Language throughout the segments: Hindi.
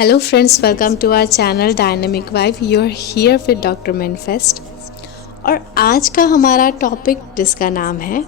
Hello friends, welcome to our channel Dynamic Vibe. You are here with Dr. Manifest. और आज का हमारा टॉपिक जिसका नाम है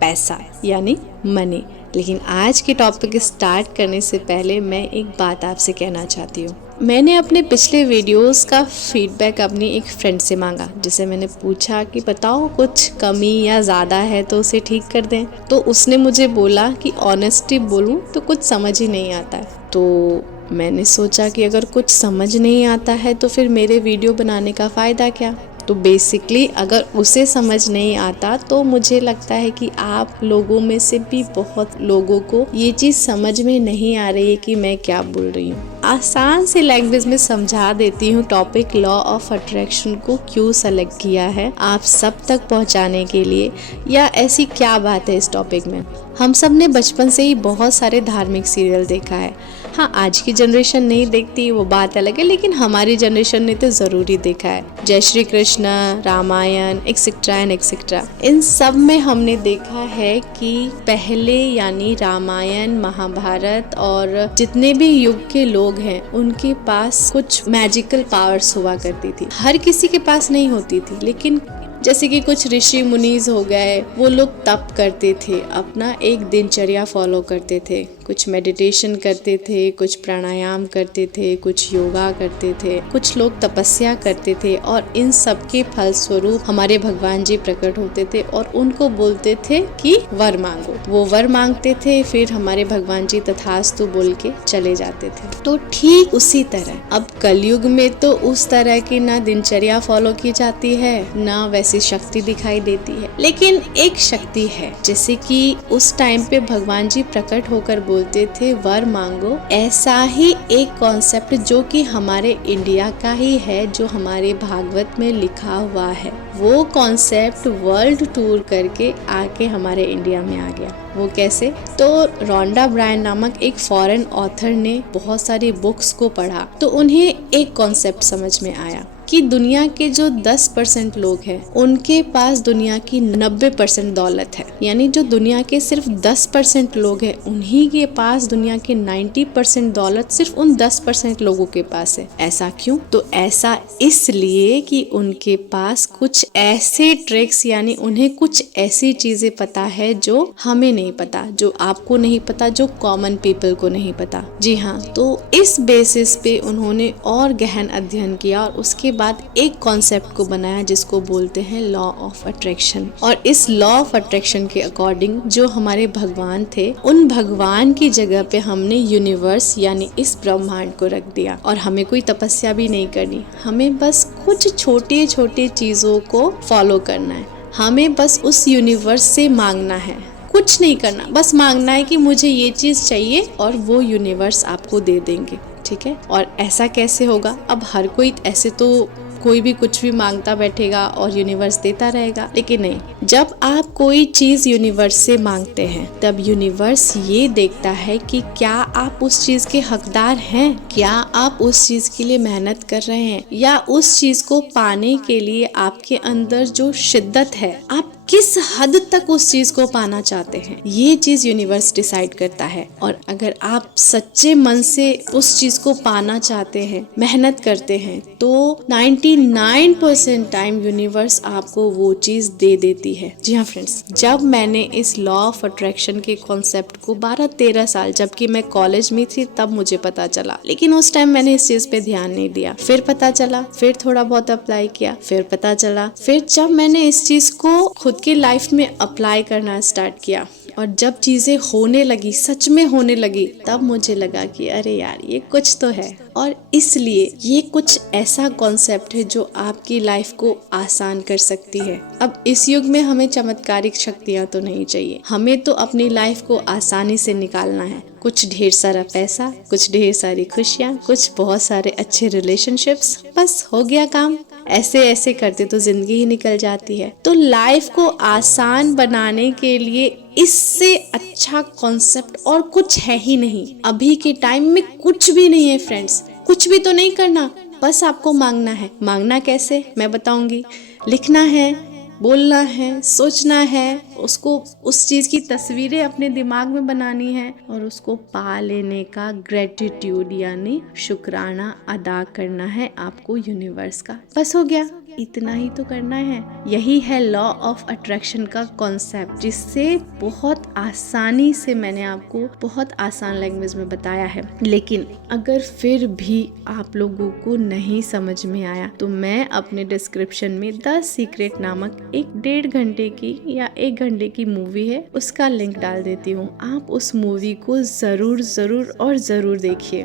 पैसा यानी मनी। लेकिन आज के टॉपिक स्टार्ट करने से पहले मैं एक बात आपसे कहना चाहती हूँ। मैंने अपने पिछले वीडियोस का फीडबैक अपनी एक फ्रेंड से मांगा, जिसे मैंने पूछा कि बताओ कुछ कमी या ज़्यादा है तो उसे ठीक कर दें। तो उसने मुझे बोला कि ऑनेस्टली बोलूँ तो कुछ समझ ही नहीं आता है। तो मैंने सोचा कि अगर कुछ समझ नहीं आता है तो फिर मेरे वीडियो बनाने का फ़ायदा क्या। तो बेसिकली अगर उसे समझ नहीं आता तो मुझे लगता है कि आप लोगों में से भी बहुत लोगों को ये चीज़ समझ में नहीं आ रही है कि मैं क्या बोल रही हूँ। आसान से लैंग्वेज में समझा देती हूँ टॉपिक लॉ ऑफ अट्रैक्शन को क्यों सेलेक्ट किया है आप सब तक पहुँचाने के लिए, या ऐसी क्या बात है इस टॉपिक में। हम सब ने बचपन से ही बहुत सारे धार्मिक सीरियल देखा है। हाँ, आज की जनरेशन नहीं देखती वो बात अलग है, लेकिन हमारी जनरेशन ने तो ज़रूरी देखा है। जय Shri Krishna, Ramayana etcetera and etcetera, इन सब में हमने देखा है कि पहले यानी रामायण, महाभारत और जितने भी युग के लोग हैं उनके पास कुछ मैजिकल पावर्स हुआ करती थी। हर किसी के पास नहीं होती थी, लेकिन जैसे कि कुछ ऋषि मुनीज हो गए, वो लोग तप करते थे, अपना एक दिनचर्या फॉलो करते थे, कुछ मेडिटेशन करते थे, कुछ प्राणायाम करते थे, कुछ योगा करते थे, कुछ लोग तपस्या करते थे और इन सब के फलस्वरूप हमारे भगवान जी प्रकट होते थे और उनको बोलते थे कि वर मांगो। वो वर मांगते थे, फिर हमारे भगवान जी तथास्तु बोल के चले जाते थे। तो ठीक उसी तरह अब कलयुग में तो उस तरह की ना दिनचर्या फॉलो की जाती है, ना वैसे शक्ति दिखाई देती है। लेकिन एक शक्ति है, जैसे कि उस टाइम पे भगवान जी प्रकट होकर बोलते थे वर मांगो। ऐसा ही एक कॉन्सेप्ट जो कि हमारे इंडिया का ही है, जो हमारे भागवत में लिखा हुआ है, वो कॉन्सेप्ट वर्ल्ड टूर करके आके हमारे इंडिया में आ गया। वो कैसे? तो रोंडा ब्रायन नामक एक फॉरेन ऑथर ने बहुत सारी बुक्स को पढ़ा तो उन्हें एक कॉन्सेप्ट समझ में आया कि दुनिया के जो 10% लोग हैं उनके पास दुनिया की 90% दौलत है। यानी जो दुनिया के सिर्फ 10% लोग हैं उन्हीं के पास दुनिया के 90% दौलत सिर्फ उन 10% लोगों के पास है। ऐसा क्यों? तो ऐसा इसलिए कि उनके पास कुछ ऐसे ट्रिक्स, यानी उन्हें कुछ ऐसी चीजें पता है जो हमें नहीं पता, जो आपको नहीं पता, जो कॉमन पीपल को नहीं पता। जी हाँ, तो इस बेसिस पे उन्होंने और गहन अध्ययन किया और उसके बाद एक कॉन्सेप्ट को बनाया जिसको बोलते हैं लॉ ऑफ अट्रैक्शन। और इस लॉ ऑफ अट्रैक्शन के अकॉर्डिंग जो हमारे भगवान थे, उन भगवान की जगह पे हमने यूनिवर्स यानी इस ब्रह्मांड को रख दिया। और हमें कोई तपस्या भी नहीं करनी, हमें बस कुछ छोटे छोटे चीजों को फॉलो करना है। हमें बस उस यूनिवर्स से मांगना है, कुछ नहीं करना, बस मांगना है कि मुझे ये चीज चाहिए और वो यूनिवर्स आपको दे देंगे। ठीक है। और ऐसा कैसे होगा? अब हर कोई ऐसे तो कोई भी कुछ भी मांगता बैठेगा और यूनिवर्स देता रहेगा, लेकिन नहीं। जब आप कोई चीज यूनिवर्स से मांगते हैं तब यूनिवर्स ये देखता है कि क्या आप उस चीज के हकदार हैं, क्या आप उस चीज के लिए मेहनत कर रहे हैं, या उस चीज को पाने के लिए आपके अंदर जो शिद्दत है, आप किस हद तक उस चीज को पाना चाहते हैं, ये चीज यूनिवर्स डिसाइड करता है। और अगर आप सच्चे मन से उस चीज को पाना चाहते हैं, मेहनत करते हैं, तो 99% टाइम यूनिवर्स आपको वो चीज दे देती है। जी हाँ फ्रेंड्स, जब मैंने इस लॉ ऑफ अट्रैक्शन के कॉन्सेप्ट को 12-13 साल, जबकि मैं कॉलेज में थी, तब मुझे पता चला। लेकिन उस टाइम मैंने इस चीज पे ध्यान नहीं दिया। फिर पता चला, फिर थोड़ा बहुत अप्लाई किया, फिर पता चला, फिर जब मैंने इस चीज को खुद की लाइफ में अप्लाई करना स्टार्ट किया और जब चीजें होने लगी, सच में होने लगी, तब मुझे लगा कि अरे यार, ये कुछ तो है। और इसलिए ये कुछ ऐसा कॉन्सेप्ट है जो आपकी लाइफ को आसान कर सकती है। अब इस युग में हमें चमत्कारिक शक्तियाँ तो नहीं चाहिए, हमें तो अपनी लाइफ को आसानी से निकालना है। कुछ ढेर सारा पैसा, कुछ ढेर सारी खुशियाँ, कुछ बहुत सारे अच्छे रिलेशनशिप्स, बस हो गया काम। ऐसे ऐसे करते तो जिंदगी ही निकल जाती है। तो लाइफ को आसान बनाने के लिए इससे अच्छा कॉन्सेप्ट और कुछ है ही नहीं। अभी के टाइम में कुछ भी नहीं है फ्रेंड्स, कुछ भी तो नहीं करना, बस आपको मांगना है। मांगना कैसे, मैं बताऊंगी। लिखना है, बोलना है, सोचना है, उसको उस चीज़ की तस्वीरें अपने दिमाग में बनानी है और उसको पा लेने का ग्रेटिट्यूड यानी शुक्राना अदा करना है आपको यूनिवर्स का। बस हो गया, इतना ही तो करना है। यही है लॉ ऑफ अट्रैक्शन का कॉन्सेप्ट, जिससे बहुत आसानी से मैंने आपको बहुत आसान लैंग्वेज में बताया है। लेकिन अगर फिर भी आप लोगों को नहीं समझ में आया तो मैं अपने डिस्क्रिप्शन में द सीक्रेट नामक एक 1.5 घंटे की या 1 घंटे की मूवी है, उसका लिंक डाल देती हूँ। आप उस मूवी को जरूर देखिए।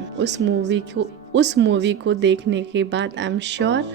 उस मूवी को देखने के बाद I am sure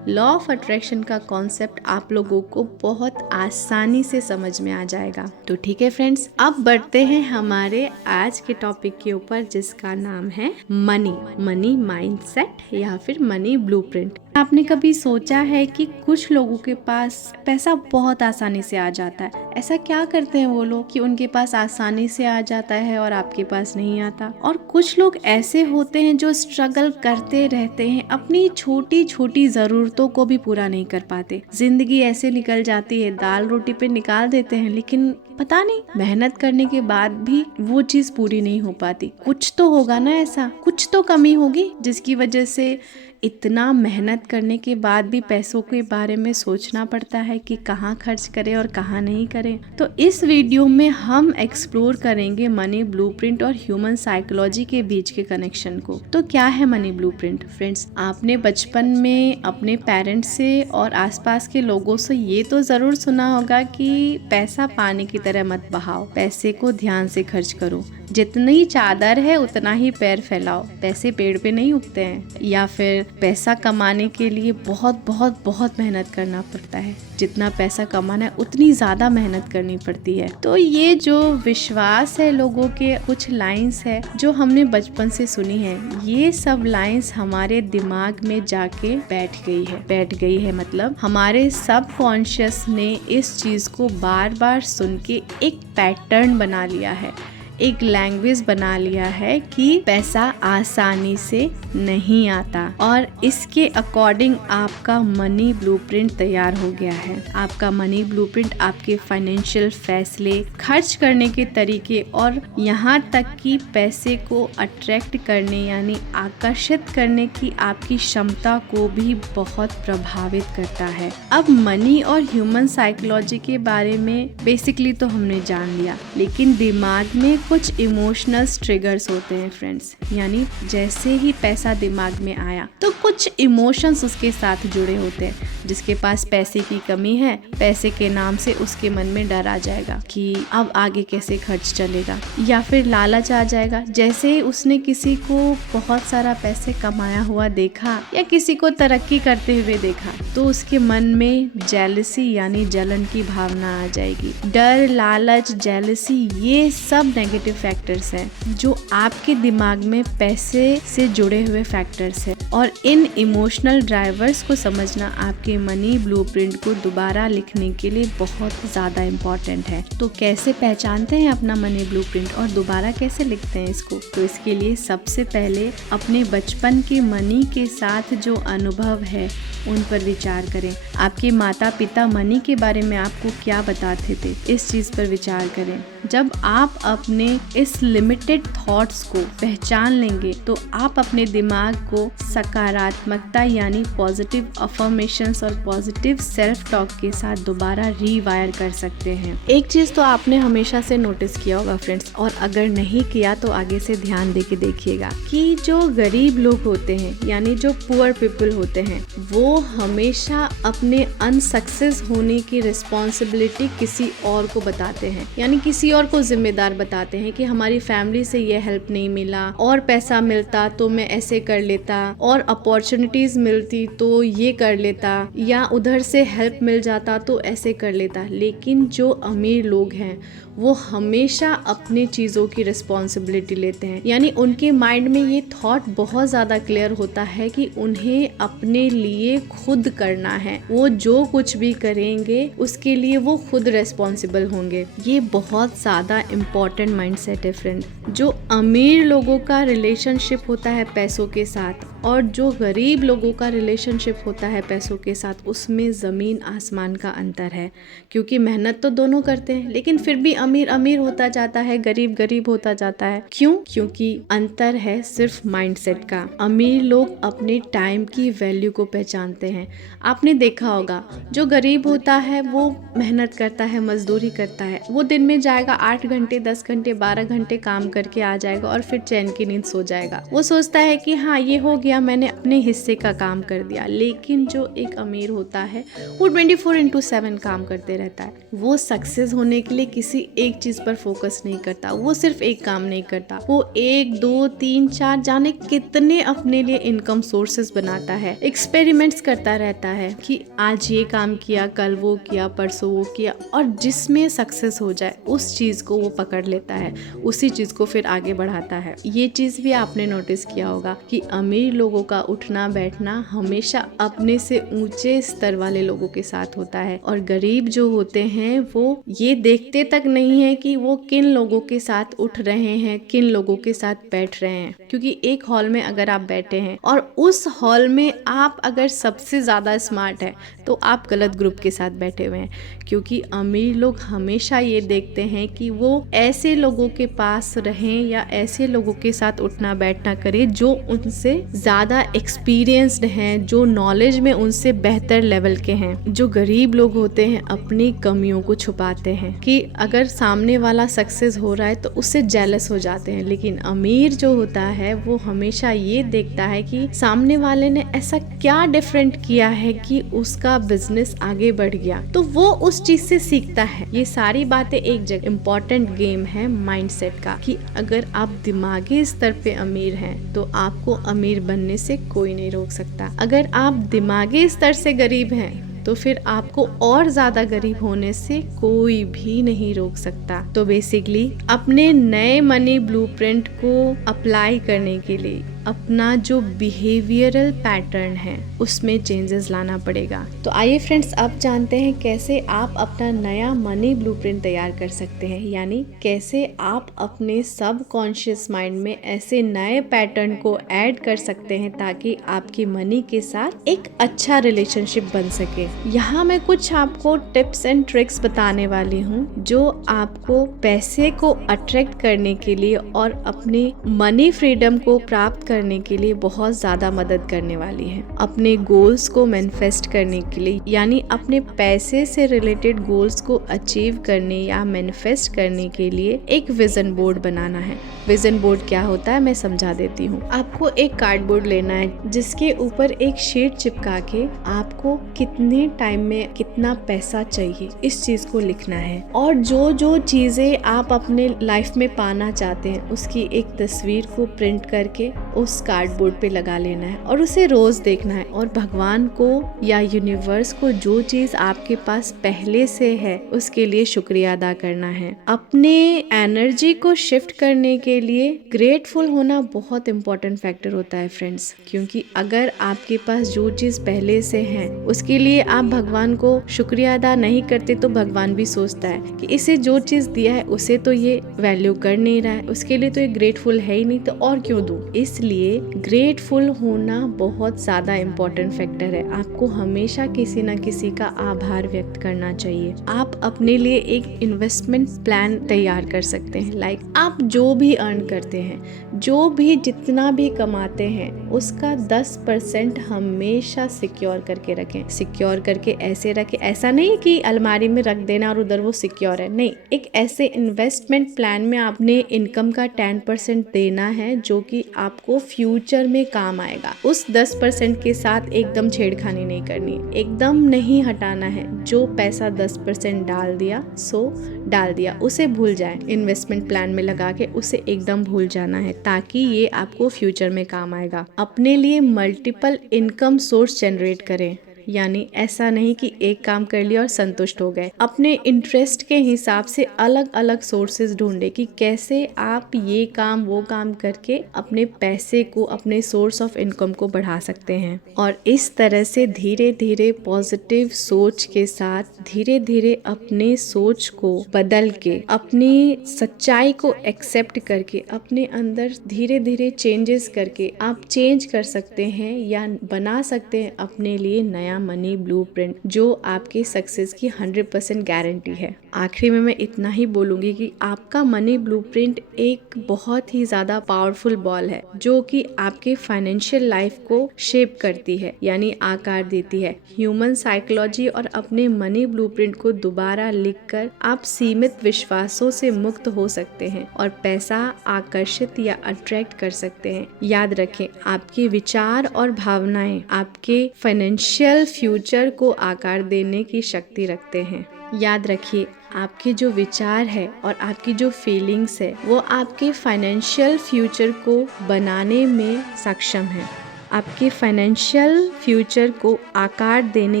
law of attraction का कॉन्सेप्ट आप लोगों को बहुत आसानी से समझ में आ जाएगा। तो ठीक है फ्रेंड्स, अब बढ़ते हैं हमारे आज के टॉपिक के ऊपर, जिसका नाम है मनी माइंडसेट या फिर मनी ब्लूप्रिंट। आपने कभी सोचा है कि कुछ लोगों के पास पैसा बहुत आसानी से आ जाता है? ऐसा क्या करते हैं वो लोग कि उनके पास आसानी से आ जाता है और आपके पास नहीं आता? और कुछ लोग ऐसे होते हैं जो स्ट्रगल करते रहते हैं, अपनी छोटी छोटी जरूरतों को भी पूरा नहीं कर पाते। जिंदगी ऐसे निकल जाती है, दाल रोटी पे निकाल देते हैं, लेकिन पता नहीं मेहनत करने के बाद भी वो चीज पूरी नहीं हो पाती। कुछ तो होगा ना, ऐसा कुछ तो कमी होगी जिसकी वजह से इतना मेहनत करने के बाद भी पैसों के बारे में सोचना पड़ता है कि कहाँ खर्च करें और कहाँ नहीं करें। तो इस वीडियो में हम एक्सप्लोर करेंगे मनी ब्लूप्रिंट और ह्यूमन साइकोलॉजी के बीच के कनेक्शन को। तो क्या है मनी ब्लूप्रिंट? फ्रेंड्स, आपने बचपन में अपने पेरेंट्स से और आसपास के लोगों से ये तो जरूर सुना होगा कि पैसा पानी की तरह मत बहाओ, पैसे को ध्यान से खर्च करो, जितनी चादर है उतना ही पैर फैलाओ, पैसे पेड़ पे नहीं उगते हैं। या फिर पैसा कमाने के लिए बहुत मेहनत करना पड़ता है, जितना पैसा कमाना है उतनी ज्यादा मेहनत करनी पड़ती है। तो ये जो विश्वास है लोगों के, कुछ लाइंस है जो हमने बचपन से सुनी है, ये सब लाइंस हमारे दिमाग में जाके बैठ गई है। मतलब हमारे सबकॉन्शियस ने इस चीज को बार बार सुन के एक पैटर्न बना लिया है, एक लैंग्वेज बना लिया है कि पैसा आसानी से नहीं आता, और इसके अकॉर्डिंग आपका मनी ब्लूप्रिंट तैयार हो गया है। आपका मनी ब्लूप्रिंट आपके फाइनेंशियल फैसले, खर्च करने के तरीके और यहाँ तक कि पैसे को अट्रैक्ट करने यानी आकर्षित करने की आपकी क्षमता को भी बहुत प्रभावित करता है। अब मनी और ह्यूमन साइकोलॉजी के बारे में बेसिकली तो हमने जान लिया, लेकिन दिमाग में कुछ इमोशनल ट्रिगर्स होते हैं फ्रेंड्स। यानी जैसे ही पैसा दिमाग में आया तो कुछ इमोशंस उसके साथ जुड़े होते हैं। जिसके पास पैसे की कमी है, पैसे के नाम से उसके मन में डर आ जाएगा कि अब आगे कैसे खर्च चलेगा, या फिर लालच आ जाएगा। जैसे ही उसने किसी को बहुत सारा पैसे कमाया हुआ देखा या किसी को तरक्की करते हुए देखा तो उसके मन में जेलसी यानी जलन की भावना आ जाएगी। डर, लालच, जेलसी, ये सब नेगेटिव फैक्टर्स हैं जो आपके दिमाग में पैसे से जुड़े हुए फैक्टर्स हैं। और इन इमोशनल ड्राइवर्स को समझना आपके मनी ब्लूप्रिंट को दोबारा लिखने के लिए बहुत ज़्यादा इम्पोर्टेंट है। तो कैसे पहचानते हैं अपना मनी ब्लूप्रिंट और दोबारा कैसे लिखते हैं इसको? तो इसके लिए सबसे पहले अपने बचपन के मनी के साथ जो अनुभव है उन पर विचार करें। आपके माता पिता मनी के बारे में आपको क्या बताते थे, इस चीज़ पर विचार करें। जब आप अपने इस लिमिटेड थॉट्स को पहचान लेंगे तो आप अपने दिमाग को सकारात्मकता यानी पॉजिटिव अफर्मेशंस और पॉजिटिव सेल्फ टॉक के साथ दोबारा रीवायर कर सकते हैं। एक चीज़ तो आपने हमेशा से नोटिस किया होगा फ्रेंड्स, और अगर नहीं किया तो आगे से ध्यान दे के देखिएगा कि जो गरीब लोग होते हैं यानी जो पुअर पीपल होते हैं, वो हमेशा अपने अनसक्सेस होने की रिस्पॉन्सिबिलिटी किसी और को बताते हैं, यानी किसी और को जिम्मेदार बताते हैं कि हमारी फैमिली से ये हेल्प नहीं मिला, और पैसा मिलता तो मैं ऐसे कर लेता, और अपॉर्चुनिटीज मिलती तो ये कर लेता, या उधर से हेल्प मिल जाता तो ऐसे कर लेता। लेकिन जो अमीर लोग हैं वो हमेशा अपनी चीज़ों की रिस्पॉन्सिबिलिटी लेते हैं, यानी उनके माइंड में ये थॉट बहुत ज़्यादा क्लियर होता है कि उन्हें अपने लिए खुद करना है। वो जो कुछ भी करेंगे उसके लिए वो खुद रिस्पॉन्सिबल होंगे। ये बहुत ज़्यादा इम्पॉर्टेंट माइंडसेट है फ्रेंड। जो अमीर लोगों का रिलेशनशिप होता है पैसों के साथ, और जो गरीब लोगों का रिलेशनशिप होता है पैसों के साथ, उसमें ज़मीन आसमान का अंतर है। क्योंकि मेहनत तो दोनों करते हैं, लेकिन फिर भी अमीर अमीर होता जाता है, गरीब गरीब होता जाता है। क्यों? क्योंकि अंतर है सिर्फ माइंडसेट का। अमीर लोग अपने टाइम की वैल्यू को पहचानते हैं। आपने देखा होगा, जो गरीब होता है वो मेहनत करता है, मजदूरी करता है, वो दिन में जाएगा 8 घंटे 10 घंटे 12 घंटे काम करके आ जाएगा और फिर चैन की नींद सो जाएगा। वो सोचता है कि हाँ ये हो गया, मैंने अपने हिस्से का काम कर दिया। लेकिन जो एक अमीर होता है वो 24/7 काम करते रहता है। वो सक्सेस होने के लिए किसी एक चीज पर फोकस नहीं करता, वो सिर्फ एक काम नहीं करता, वो 1 2 3 4 जाने कितने अपने लिए इनकम सोर्सेस बनाता है, एक्सपेरिमेंट्स करता रहता है कि आज ये काम किया, कल वो किया, परसों वो किया, और जिसमें सक्सेस हो जाए उस चीज को वो पकड़ लेता है, उसी चीज को फिर आगे बढ़ाता है। ये चीज भी आपने नोटिस किया होगा कि अमीर लोगों का उठना बैठना हमेशा अपने से ऊंचे स्तर वाले लोगों के साथ होता है, और गरीब जो होते हैं वो ये देखते तक नहीं है कि वो किन लोगों के साथ उठ रहे हैं, किन लोगों के साथ बैठ रहे हैं। क्योंकि एक हॉल में अगर आप बैठे हैं और उस हॉल में आप अगर सबसे ज्यादा स्मार्ट है तो आप गलत ग्रुप के साथ बैठे हुए हैं। क्योंकि अमीर लोग हमेशा ये देखते हैं कि वो ऐसे लोगों के पास रहें या ऐसे लोगों के साथ उठना बैठना करें जो उनसे ज्यादा एक्सपीरियंस्ड हैं, जो नॉलेज में उनसे बेहतर लेवल के हैं। जो गरीब लोग होते हैं अपनी कमियों को छुपाते हैं कि अगर सामने वाला सक्सेस हो रहा है तो उससे जेलस हो जाते हैं। लेकिन अमीर जो होता है वो हमेशा ये देखता है कि सामने वाले ने ऐसा क्या डिफरेंट किया है कि उसका बिजनेस आगे बढ़ गया, तो वो उस चीज से सीखता है। ये सारी बातें एक जगह इम्पोर्टेंट गेम है माइंडसेट का, कि अगर आप दिमागी स्तर पे अमीर हैं तो आपको अमीर बनने से कोई नहीं रोक सकता। अगर आप दिमागी स्तर से गरीब हैं तो फिर आपको और ज्यादा गरीब होने से कोई भी नहीं रोक सकता। तो बेसिकली अपने नए मनी ब्लूप्रिंट को अप्लाई करने के लिए अपना जो बिहेवियरल पैटर्न है उसमें चेंजेस लाना पड़ेगा। तो आइए फ्रेंड्स, अब जानते हैं कैसे आप अपना नया मनी ब्लूप्रिंट तैयार कर सकते हैं, यानी कैसे आप अपने सबकॉन्शियस माइंड में ऐसे नए पैटर्न को ऐड कर सकते हैं ताकि आपकी मनी के साथ एक अच्छा रिलेशनशिप बन सके। यहाँ मैं कुछ आपको टिप्स एंड ट्रिक्स बताने वाली हूँ जो आपको पैसे को अट्रैक्ट करने के लिए और अपनी मनी फ्रीडम को प्राप्त करने के लिए बहुत ज्यादा मदद करने वाली है। अपने गोल्स को मैनिफेस्ट करने के लिए, यानी अपने पैसे से रिलेटेड गोल्स को अचीव करने या मैनिफेस्ट करने के लिए एक विजन बोर्ड बनाना है। विजन बोर्ड क्या होता है मैं समझा देती हूँ। आपको एक कार्डबोर्ड लेना है जिसके ऊपर एक शीट चिपका के आपको कितने टाइम में कितना पैसा चाहिए इस चीज को लिखना है, और जो जो चीजें आप अपने लाइफ में पाना चाहते हैं उसकी एक तस्वीर को प्रिंट करके उस कार्डबोर्ड पे लगा लेना है और उसे रोज देखना है, और भगवान को या यूनिवर्स को जो चीज आपके पास पहले से है उसके लिए शुक्रिया अदा करना है। अपने एनर्जी को शिफ्ट करने के लिए ग्रेटफुल होना बहुत इंपॉर्टेंट फैक्टर होता है फ्रेंड्स, क्योंकि अगर आपके पास जो चीज पहले से है उसके लिए आप भगवान को शुक्रिया अदा नहीं करते तो भगवान भी सोचता है कि इसे जो चीज दिया है उसे तो ये वैल्यू कर नहीं रहा है, उसके लिए तो ये ग्रेटफुल है ही नहीं, तो और क्यों दूं। इसलिए ग्रेटफुल होना बहुत ज्यादा इम्पोर्टेंट फैक्टर है। आपको हमेशा किसी न किसी का आभार व्यक्त करना चाहिए। आप अपने लिए एक इन्वेस्टमेंट प्लान तैयार कर सकते हैं। लाइक आप जो भी अर्न करते हैं, जो भी जितना भी कमाते हैं उसका 10% हमेशा सिक्योर करके रखें। सिक्योर करके ऐसे रखें, ऐसा नहीं कि अलमारी में रख देना और उधर वो सिक्योर है, नहीं। एक ऐसे इन्वेस्टमेंट प्लान में आपने इनकम का 10% देना है जो कि आपको फ्यूचर में काम आएगा। उस 10% के साथ एकदम छेड़खानी नहीं करनी, एकदम नहीं हटाना है। जो पैसा 10% डाल दिया सो डाल दिया, उसे भूल जाए। इन्वेस्टमेंट प्लान में लगा के उसे एकदम भूल जाना है ताकि ये आपको फ्यूचर में काम आएगा। अपने लिए मल्टीपल इनकम सोर्स जनरेट करें। यानी ऐसा नहीं कि एक काम कर लिया और संतुष्ट हो गए। अपने इंटरेस्ट के हिसाब से अलग अलग सोर्सेज ढूंढे कि कैसे आप ये काम वो काम करके अपने पैसे को, अपने सोर्स ऑफ इनकम को बढ़ा सकते हैं। और इस तरह से धीरे धीरे पॉजिटिव सोच के साथ धीरे धीरे अपने सोच को बदल के, अपनी सच्चाई को एक्सेप्ट करके, अपने अंदर धीरे धीरे चेंजेस करके आप चेंज कर सकते हैं या बना सकते हैं अपने लिए नया मनी ब्लूप्रिंट, जो आपके सक्सेस की 100% गारंटी है। आखिरी में मैं इतना ही बोलूंगी कि आपका मनी ब्लूप्रिंट एक बहुत ही ज्यादा पावरफुल बॉल है, जो कि आपके फाइनेंशियल लाइफ को शेप करती है, यानी आकार देती है। ह्यूमन साइकोलॉजी और अपने मनी ब्लूप्रिंट को दोबारा लिखकर आप सीमित विश्वासों से मुक्त हो सकते हैं और पैसा आकर्षित या अट्रैक्ट कर सकते हैं। याद रखें, आपके विचार और भावनाएं आपके फाइनेंशियल फ्यूचर को आकार देने की शक्ति रखते हैं। याद रखिए, आपके जो विचार है और आपकी जो फीलिंग्स है वो आपके फाइनेंशियल फ्यूचर को बनाने में सक्षम है, आपके फाइनेंशियल फ्यूचर को आकार देने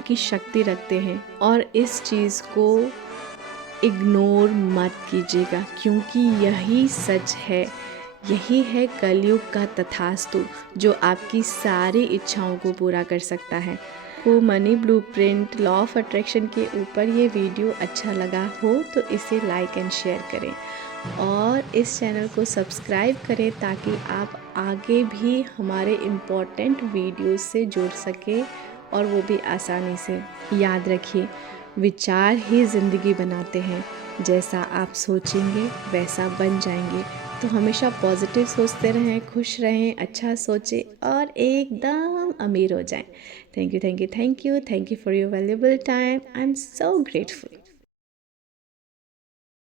की शक्ति रखते हैं। और इस चीज़ को इग्नोर मत कीजिएगा, क्योंकि यही सच है, यही है कलयुग का तथास्तु, जो आपकी सारी इच्छाओं को पूरा कर सकता है। को money blueprint, law of attraction के ऊपर ये वीडियो अच्छा लगा हो तो इसे लाइक एंड शेयर करें और इस चैनल को सब्सक्राइब करें, ताकि आप आगे भी हमारे इम्पोर्टेंट वीडियोस से जुड़ सकें, और वो भी आसानी से। याद रखिए, विचार ही ज़िंदगी बनाते हैं, जैसा आप सोचेंगे वैसा बन जाएंगे। तो हमेशा पॉजिटिव सोचते रहें, खुश रहें, अच्छा सोचें और एकदम अमीर हो जाएं। Thank you for your valuable time. I am so grateful.